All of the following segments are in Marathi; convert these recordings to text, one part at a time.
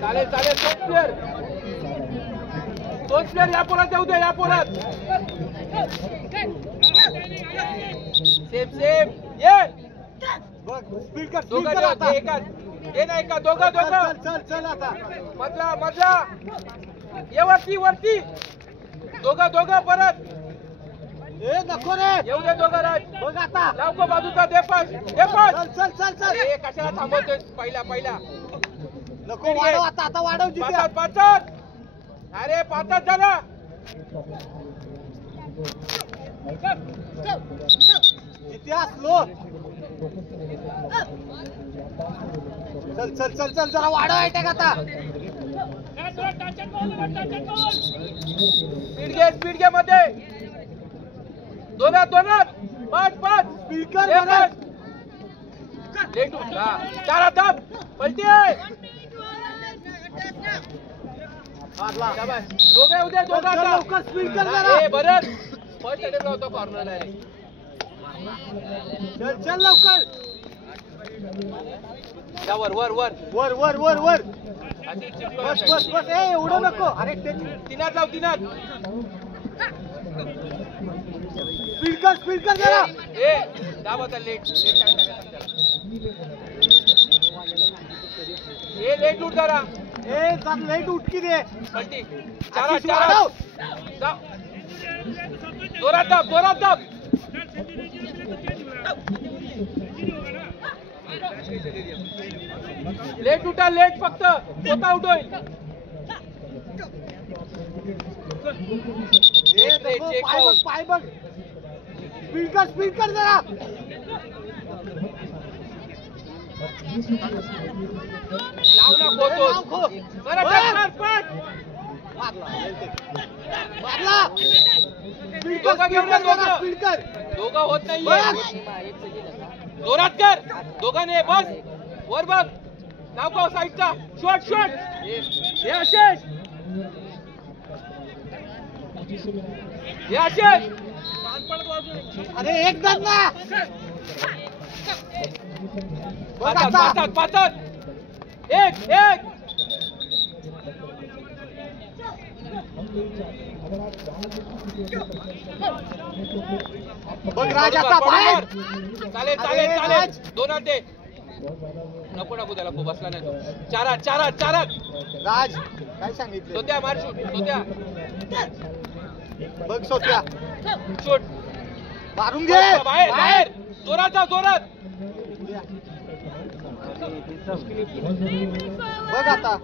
चालेल चालेल तोच प्लेअर या पोरात जाऊ दे या पोरात सेम सेम ये स्पीड कर दोघं एकाच हे नाही का दोघं चल चल आता मधला ये वरती दोघं परत ए नको रे येऊ दे दोघं राज बघ आता लावको बाजूचा दे पास चल ए कशाला थांबवतोय पहिला नको वाढव आता वाढव जिथे पाचत अरे पाचत झाला जिथे असलो चल जरा वाढव अटॅक आता स्पीड घे मध्ये दोनात 5 स्पीकर लेट चार दाब पलटी दोघे उद्या लवकर स्पीड कर जरा भरत फर्स्ट अटेम्प्ट होतो कॉर्नरला चल लवकर जा वर बस ए एवढं नको अरे तिनात लाव स्पीड कर जरा ए दाबता लेट उठ जरा लेट उठ की दे पलटी चारा जोरात दाब लेट उठा लेट फक्त स्वतः आउट होईल पाय बघ स्पीड कर जरा लाव ना खोतो मारला स्पीड कर दोघं होत नाहीये जोरात कर दोघांनी बस वर बघ नाव का साईडचा शॉट हे आशेष अरे एकदा ना पाचत एक बघ राज आता बाहेर चालेल दोनात दे नको त्याला खूप बसला नाही तो चारात राज काय सांगितलं सोत्या मार सोत्या बघ सोत्या शूट मारून घे बाहेर जोरात बघ आता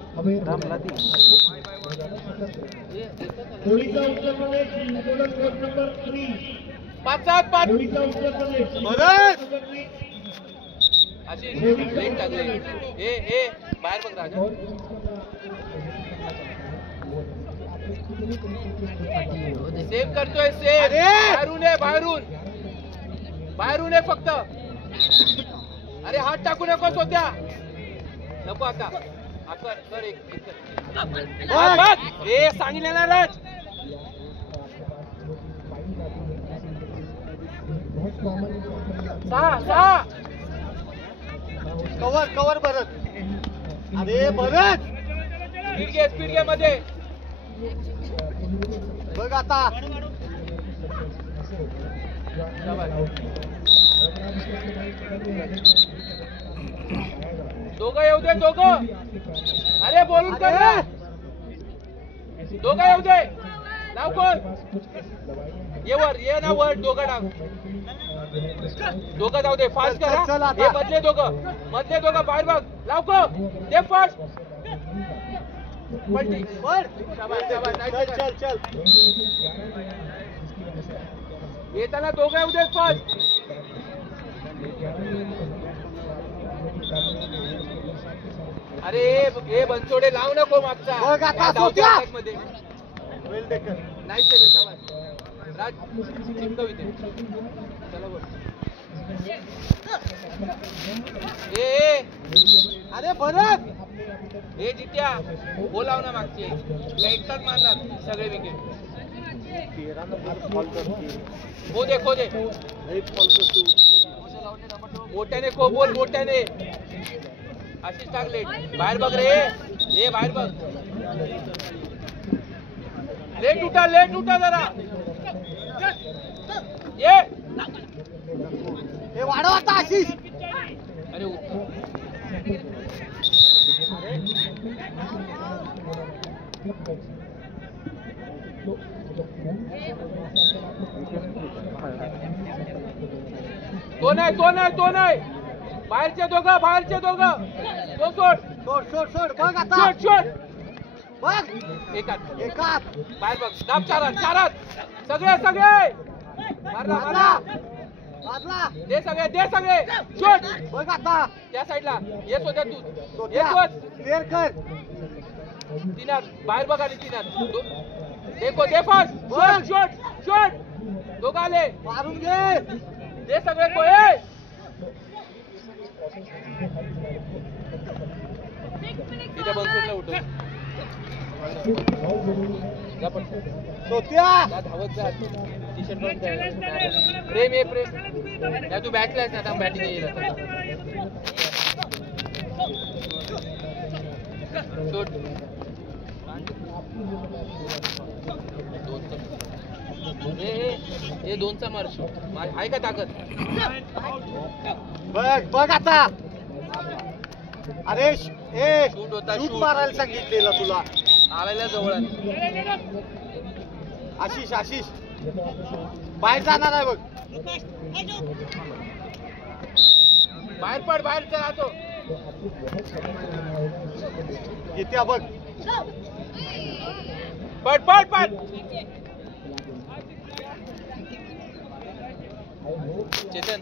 पाच अशी लेट टाकले बाहेर बघ राजा सेव करतोय बाहेरून आहे फक्त अरे हात टाकू नको होत्या नको आता कर एक सांगितलं ना राज सहा कवर भरत अरे भरत स्पीड घे मध्ये बघ आता दोघं येऊ दे अरे बोलून कर ना दोघं येऊ दे नाव कोण ये ना वर दोघं डाव दोघं जाऊ दे फास्ट करा हे मधले दोघं बाहेर बघ लाव को दे फास्ट पलटी चल येताना दोघं येऊ दे फास्ट अरे हे बनसोडे लाव नको मागचा मध्ये नाही राज चिमकव इथे चला बोल अरे भरत हे जित्या बोलाव ना मागचे एकटाच मारणार सगळे विकेट खो दे मोठ्याने खो बोल मोठ्याने आशिष टाकले बाहेर बघ रे ए बाहेर बघ लेट उठा जरा ये हे वाढव आता आशिष. अरे तो नाही बाहेरचे दोघं तो सोड बघ आता. शोट बघ एकात बाहेर बघ दाब चारात सगळे मारला वाजला. दे सगळे शोट बघ आता. त्या साईडला येस होत्या तू सोट्या, क्लिअर कर. तीनात बाहेर बघ आली तीनात दे फास्ट शॉट दोघं आले मारून घे. दे सगळे कोळे तिच्या बनसोडला उठव सोट्या धावत जा टी शर्ट प्रेम नाही तू बॅटला आहेस ना आता बॅटिंग येईल हे दोनचा मार आहे का ताकद बघ आता. अरे शूट होता शूट मारायला सांगितलेलं तुला. आलेल्या जवळ आशिष बाहेर जाणार आहे बघ. बाहेर राहतो येत्या बघ. पट चेतन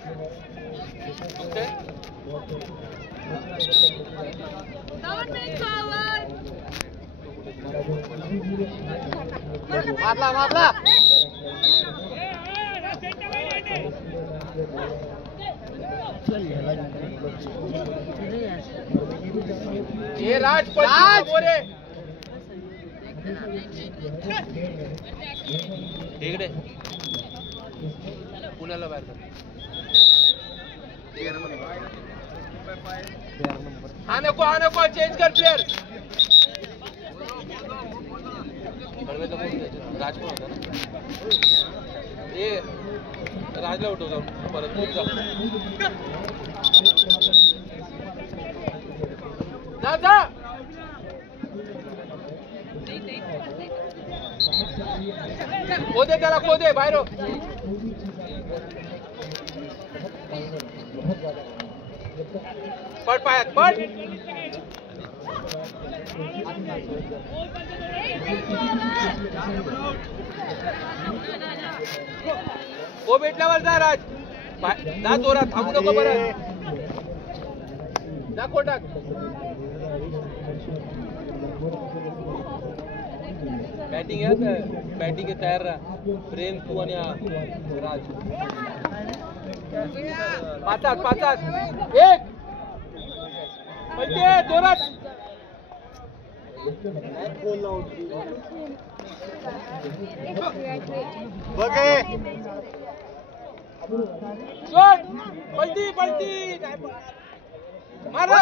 मारला. हे राज इकडे पुण्याला बाहेर हा नको चेंज कर प्लेयर राज पण होता ना राजला उठव जाऊ परत जा खोदे बाहेर पड पायात पड ओ भेटल्यावर जा राज जा जोरात थांबू नको बरं जा कोटाक बॅटिंग तयार राहा प्रेम तू आणि राज पाचात एक म्हणजे जोरात बघे शॉट पलटी मारला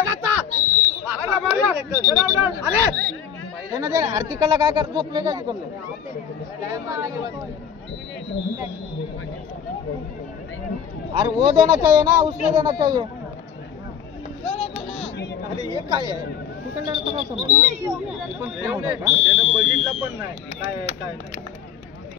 अरे आर्टिकलला काय करतो झोपले का तिकडलं. अरे वो देना चाहिए ना उसने देना चाहिए. अरे हे काय आहे बघितलं पण नाही काय नाही.